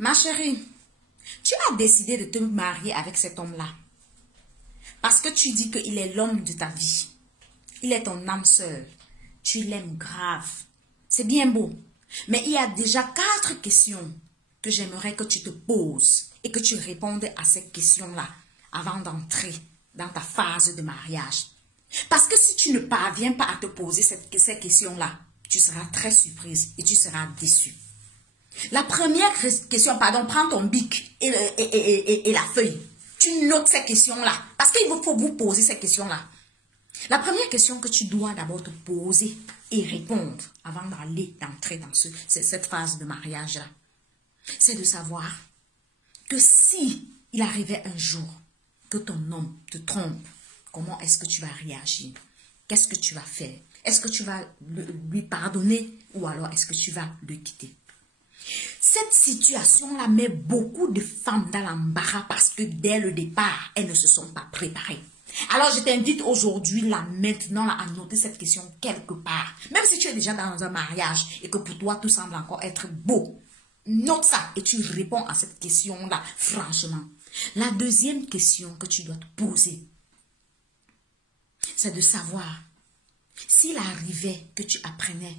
Ma chérie, tu as décidé de te marier avec cet homme-là. Parce que tu dis qu'il est l'homme de ta vie. Il est ton âme sœur. Tu l'aimes grave. C'est bien beau. Mais il y a déjà 4 questions que j'aimerais que tu te poses et que tu répondes à ces questions-là avant d'entrer dans ta phase de mariage. Parce que si tu ne parviens pas à te poser ces questions-là, tu seras très surprise et tu seras déçue. La première question, pardon, prends ton bic et la feuille. Tu notes ces questions-là. Parce qu'il faut vous poser ces questions-là. La première question que tu dois d'abord te poser et répondre avant d'entrer dans cette phase de mariage-là, c'est de savoir que si il arrivait un jour que ton homme te trompe, comment est-ce que tu vas réagir? Qu'est-ce que tu vas faire? Est-ce que tu vas lui pardonner ou alors est-ce que tu vas le quitter? Cette situation-là met beaucoup de femmes dans l'embarras parce que dès le départ, elles ne se sont pas préparées. Alors, je t'invite aujourd'hui, là, maintenant, là, à noter cette question quelque part. Même si tu es déjà dans un mariage et que pour toi, tout semble encore être beau. Note ça et tu réponds à cette question-là, franchement. La deuxième question que tu dois te poser, c'est de savoir s'il arrivait que tu apprenais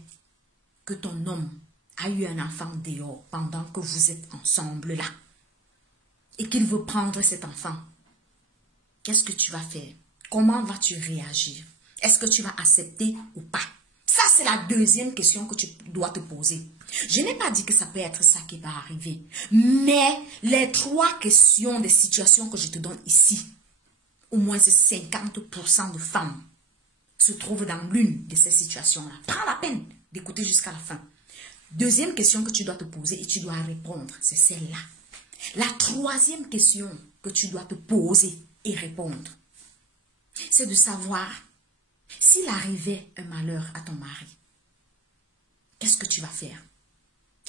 que ton homme a eu un enfant dehors pendant que vous êtes ensemble là et qu'il veut prendre cet enfant. Qu'est-ce que tu vas faire? Comment vas-tu réagir? Est-ce que tu vas accepter ou pas? Ça, c'est la deuxième question que tu dois te poser. Je n'ai pas dit que ça peut être ça qui va arriver. Mais les 3 questions des situations que je te donne ici, au moins c'est 50% de femmes se trouvent dans l'une de ces situations-là. Prends la peine d'écouter jusqu'à la fin. Deuxième question que tu dois te poser et tu dois répondre, c'est celle-là. La troisième question que tu dois te poser et répondre, c'est de savoir s'il arrivait un malheur à ton mari, qu'est-ce que tu vas faire?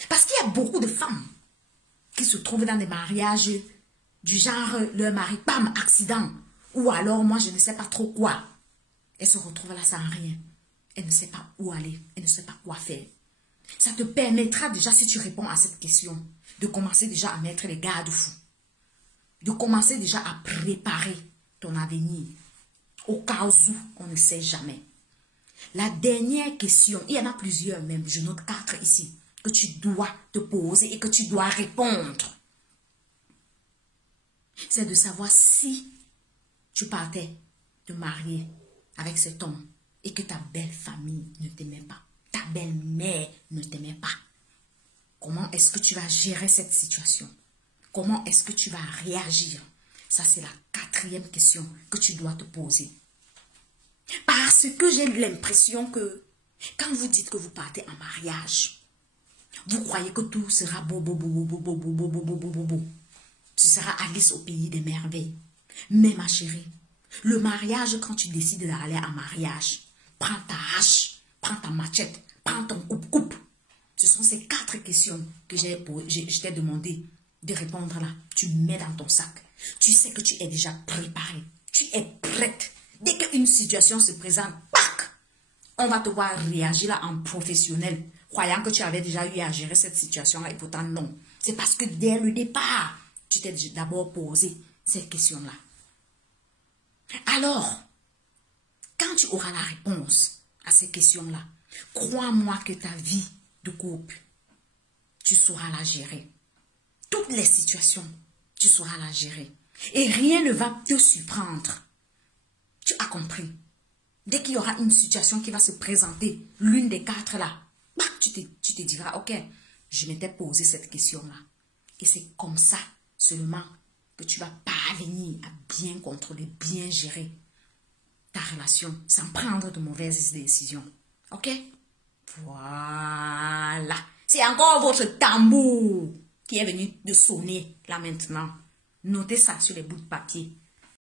Parce qu'il y a beaucoup de femmes qui se trouvent dans des mariages du genre leur mari, bam, accident, ou alors moi je ne sais pas trop quoi. Elle se retrouve là sans rien. Elle ne sait pas où aller, elle ne sait pas quoi faire. Ça te permettra déjà, si tu réponds à cette question, de commencer déjà à mettre les garde-fous. De commencer déjà à préparer ton avenir. Au cas où on ne sait jamais. La dernière question, il y en a plusieurs même, je note 4 ici, que tu dois te poser et que tu dois répondre. C'est de savoir si tu partais te marier avec cet homme et que ta belle famille ne t'aimait pas. Ta belle-mère ne t'aimait pas. Comment est-ce que tu vas gérer cette situation? Comment est-ce que tu vas réagir? Ça, c'est la 4e question que tu dois te poser. Parce que j'ai l'impression que quand vous dites que vous partez en mariage, vous croyez que tout sera beau, beau, beau, beau, beau, beau, beau, beau, beau, beau, beau, beau. Ce sera Alice au pays des merveilles. Mais ma chérie, le mariage, quand tu décides d'aller en mariage, prends ta hache, prends ta machette, prends ton coupe-coupe. Ce sont ces 4 questions que je t'ai demandé de répondre là. Tu mets dans ton sac. Tu sais que tu es déjà préparé. Tu es prête. Dès qu'une situation se présente, pac, on va te voir réagir là en professionnel, croyant que tu avais déjà eu à gérer cette situation-là et pourtant non. C'est parce que dès le départ, tu t'es d'abord posé ces questions-là. Alors, quand tu auras la réponse à ces questions-là, crois-moi que ta vie de couple, tu sauras la gérer. Toutes les situations, tu sauras la gérer. Et rien ne va te surprendre. Tu as compris. Dès qu'il y aura une situation qui va se présenter, l'une des 4 là, bah, tu te diras, ok, je m'étais posé cette question-là. Et c'est comme ça seulement que tu vas parvenir à bien contrôler, bien gérer ta relation sans prendre de mauvaises décisions. Ok? Voilà. C'est encore votre tambour qui est venu de sonner là maintenant. Notez ça sur les bouts de papier.